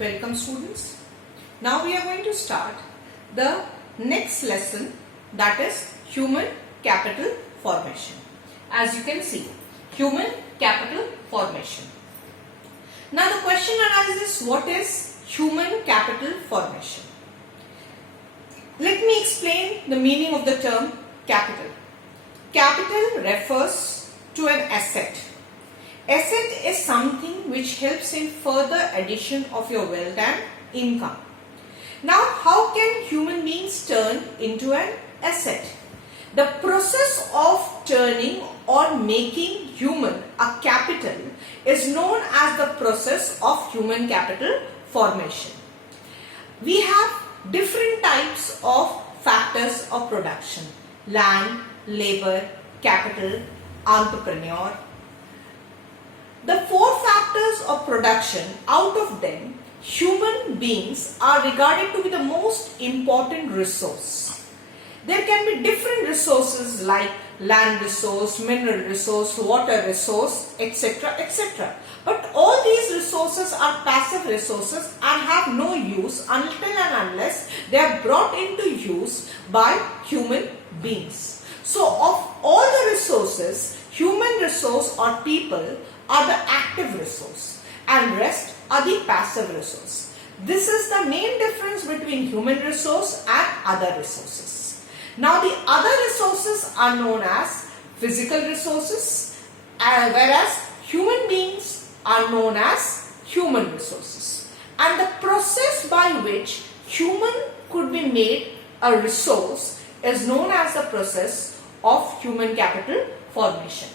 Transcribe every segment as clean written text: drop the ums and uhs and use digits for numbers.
Welcome students. Now we are going to start the next lesson, that is human capital formation. As you can see, human capital formation. Now the question arises, what is human capital formation? Let me explain the meaning of the term capital. Capital refers to an asset. Asset is something which helps in further addition of your wealth and income. Now, how can human beings turn into an asset? The process of turning or making human a capital is known as the process of human capital formation. We have different types of factors of production: land, labor, capital, entrepreneur. The four factors of production, out of them, human beings are regarded to be the most important resource. There can be different resources like land resource, mineral resource, water resource, etc., etc. But all these resources are passive resources and have no use until and unless they are brought into use by human beings. So, of all the resources, human resource or people are the active resource and rest are the passive resource. This is the main difference between human resource and other resources. Now the other resources are known as physical resources, whereas human beings are known as human resources. And the process by which human could be made a resource is known as the process of human capital formation.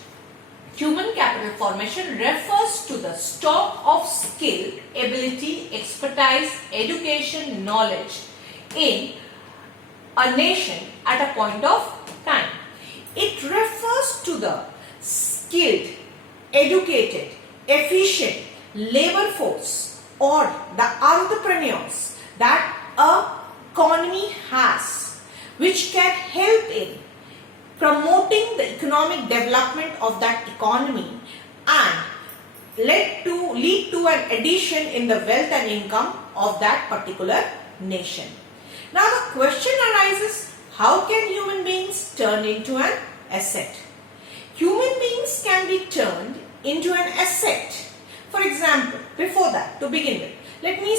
Human capital formation refers to the stock of skill, ability, expertise, education, knowledge in a nation at a point of time. It refers to the skilled, educated, efficient labor force or the entrepreneurs that an economy has, which can help in promoting the economic development of that economy and lead to an addition in the wealth and income of that particular nation. Now the question arises, how can human beings turn into an asset? Human beings can be turned into an asset. For example, before that, to begin with, let me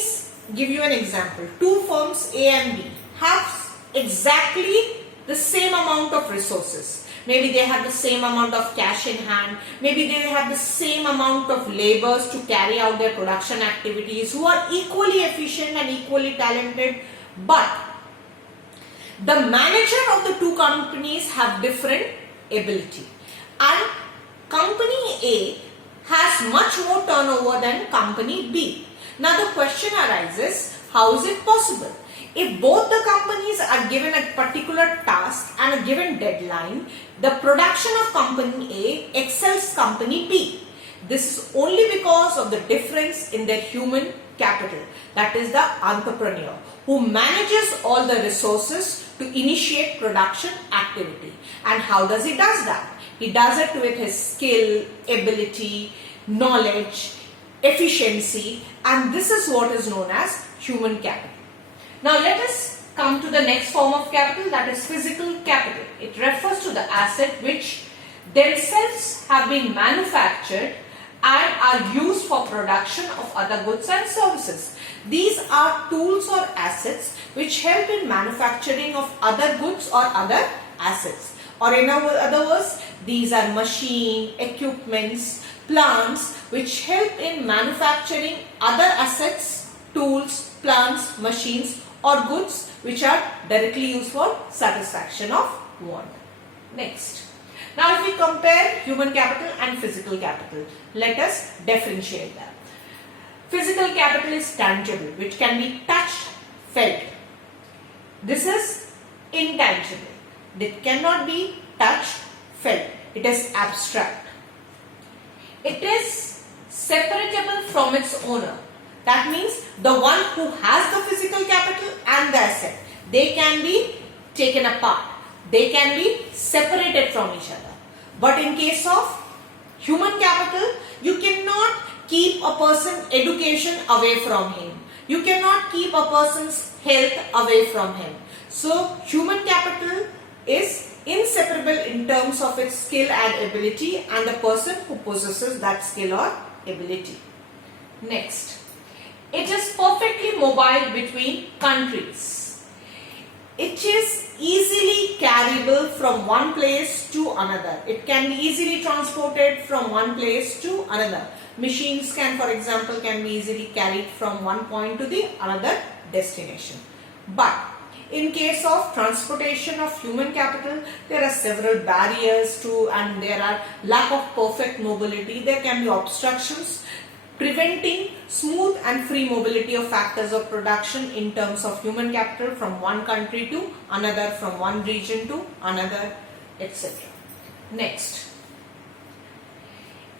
give you an example. Two firms A and B have exactly the same amount of resources. Maybe they have the same amount of cash in hand. Maybe they have the same amount of laborers to carry out their production activities who are equally efficient and equally talented. But the manager of the two companies have different ability. And company A has much more turnover than company B. Now the question arises, how is it possible? If both the companies are given a particular task and a given deadline, the production of company A excels company B. This is only because of the difference in their human capital. That is the entrepreneur who manages all the resources to initiate production activity. And how does he do that? He does it with his skill, ability, knowledge, efficiency, and this is what is known as human capital. Now let us come to the next form of capital, that is physical capital. It refers to the asset which themselves have been manufactured and are used for production of other goods and services. These are tools or assets which help in manufacturing of other goods or other assets. Or in other words, these are machine, equipments, plants which help in manufacturing other assets, tools, plants, machines or goods which are directly used for satisfaction of want. Next. Now if we compare human capital and physical capital, let us differentiate them. Physical capital is tangible, which can be touched, felt. This is intangible. It cannot be touched, felt. It is abstract. It is separable from its owner. That means the one who has the physical capital and the asset, they can be taken apart. They can be separated from each other. But in case of human capital, you cannot keep a person education away from him. You cannot keep a person's health away from him. So human capital is inseparable in terms of its skill and ability and the person who possesses that skill or ability. Next, it is perfectly mobile between countries. It is easily carryable from one place to another. It can be easily transported from one place to another. Machines can, for example, can be easily carried from one point to the another destination. But in case of transportation of human capital, there are several barriers to, and there are lack of perfect mobility. There can be obstructions preventing smooth and free mobility of factors of production in terms of human capital from one country to another, from one region to another, etc. Next,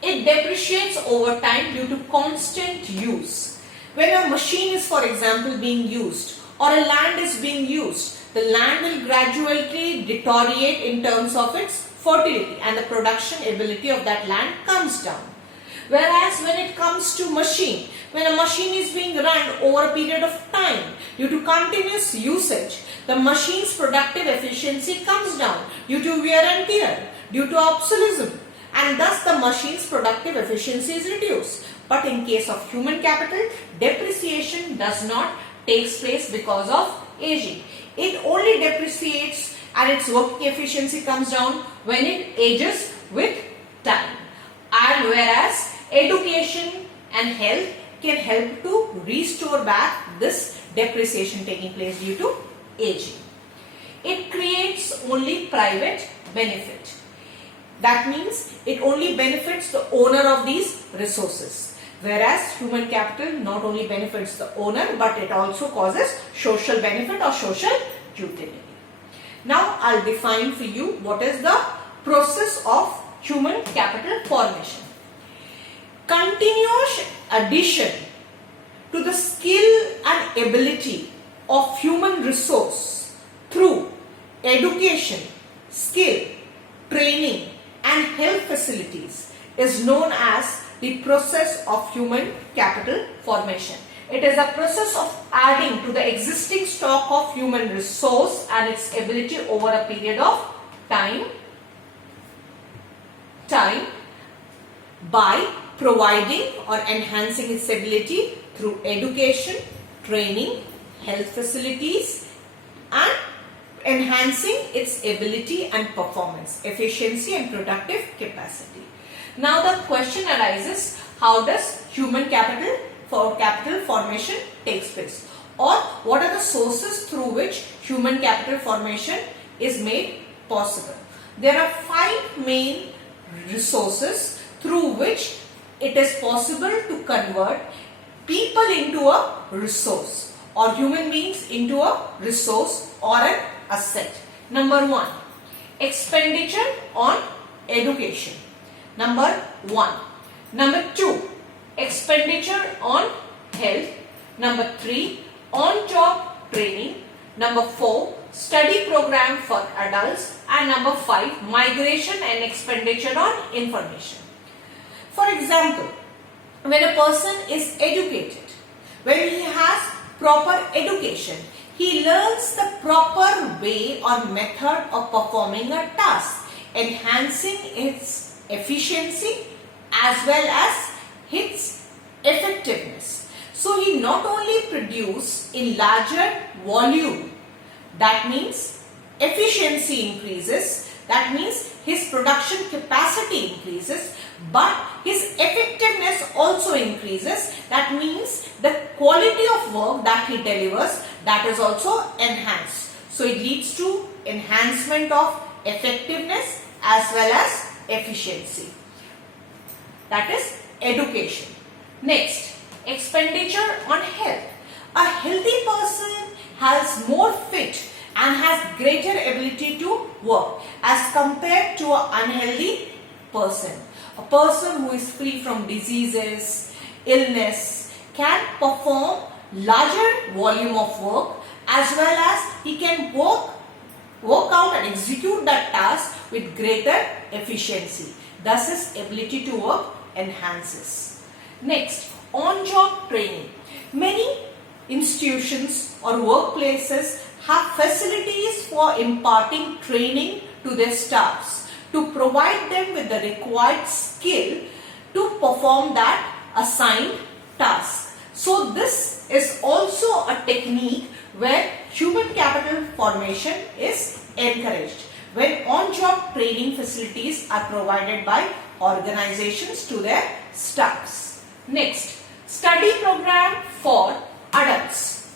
it depreciates over time due to constant use. When a machine is, for example, being used or a land is being used, the land will gradually deteriorate in terms of its fertility and the production ability of that land comes down. Whereas when it comes to machine, when a machine is being run over a period of time due to continuous usage, the machine's productive efficiency comes down due to wear and tear, due to obsolescence, and thus the machine's productive efficiency is reduced. But in case of human capital, depreciation does not take place because of aging. It only depreciates and its working efficiency comes down when it ages with time. And whereas education and health can help to restore back this depreciation taking place due to aging. It creates only private benefit. That means it only benefits the owner of these resources. Whereas human capital not only benefits the owner but it also causes social benefit or social utility. Now I'll define for you what is the process of human capital formation. Continuous addition to the skill and ability of human resource through education, skill, training and health facilities is known as the process of human capital formation. It is a process of adding to the existing stock of human resource and its ability over a period of time by providing or enhancing its ability through education, training, health facilities and enhancing its ability and performance, efficiency and productive capacity. Now the question arises, how does human capital formation takes place, or what are the sources through which human capital formation is made possible? There are 5 main resources through which it is possible to convert people into a resource or human beings into a resource or an asset. Number 1, expenditure on education. Number 1. Number 2, expenditure on health. Number 3, on-job training. Number 4, study program for adults. And number 5, migration and expenditure on information. For example, when a person is educated, when he has proper education, he learns the proper way or method of performing a task, enhancing its efficiency as well as its effectiveness. So he not only produces in larger volume, that means efficiency increases, that means his production capacity increases, but his effectiveness also increases. That means the quality of work that he delivers, that is also enhanced. So it leads to enhancement of effectiveness as well as efficiency. That is education. Next, expenditure on health. A healthy person has more fit and has greater ability to work as compared to an unhealthy person. A person who is free from diseases, illness can perform larger volume of work as well as he can work out and execute that task with greater efficiency. Thus his ability to work enhances. Next, on-job training. Many institutions or workplaces have facilities for imparting training to their staffs to provide them with the required skill to perform that assigned task. So this is also a technique where human capital formation is encouraged when on-job training facilities are provided by organizations to their staffs. Next, study program for adults.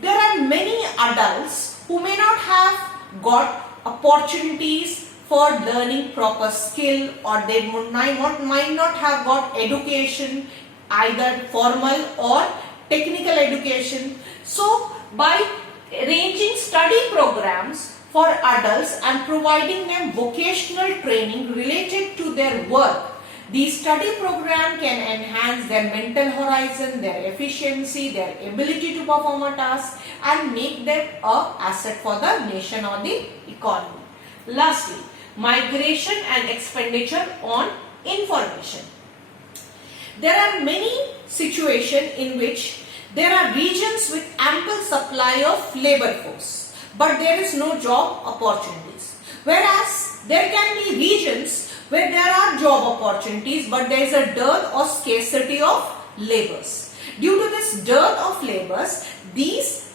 There are many adults who may not have got opportunities for learning proper skill, or they might not have got education, either formal or technical education. So by arranging study programs for adults and providing them vocational training related to their work, the study program can enhance their mental horizon, their efficiency, their ability to perform a task, and make them an asset for the nation or the economy. Lastly, migration and expenditure on information. There are many situations in which there are regions with ample supply of labor force, but there is no job opportunities. Whereas there can be regions where there are job opportunities, but there is a dearth or scarcity of laborers. Due to this dearth of laborers, these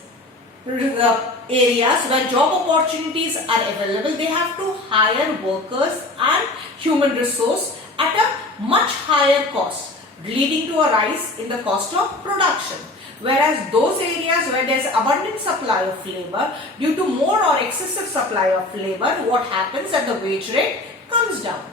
areas where job opportunities are available, they have to hire workers and human resource at a much higher cost, leading to a rise in the cost of production. Whereas those areas where there is abundant supply of labor, due to more or excessive supply of labor, what happens that the wage rate comes down.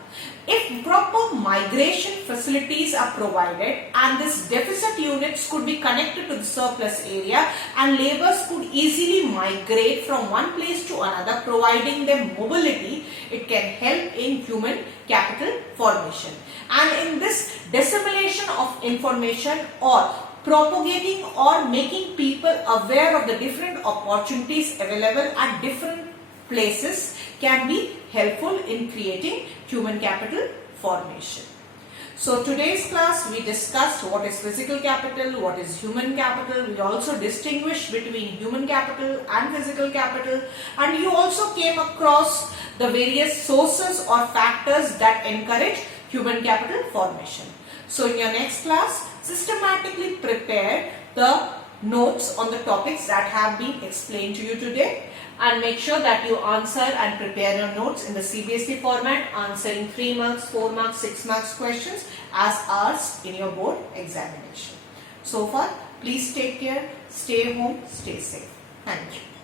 If proper migration facilities are provided and this deficit units could be connected to the surplus area and laborers could easily migrate from one place to another, providing them mobility, it can help in human capital formation. And in this dissemination of information or propagating or making people aware of the different opportunities available at different places can be helpful in creating human capital formation. So today's class we discussed what is physical capital, what is human capital. We also distinguished between human capital and physical capital, and you also came across the various sources or factors that encourage human capital formation. So in your next class, systematically prepare the notes on the topics that have been explained to you today, and make sure that you answer and prepare your notes in the CBSE format, answering 3 marks, 4 marks, 6 marks questions as asked in your board examination. So far, please take care, stay home, stay safe. Thank you.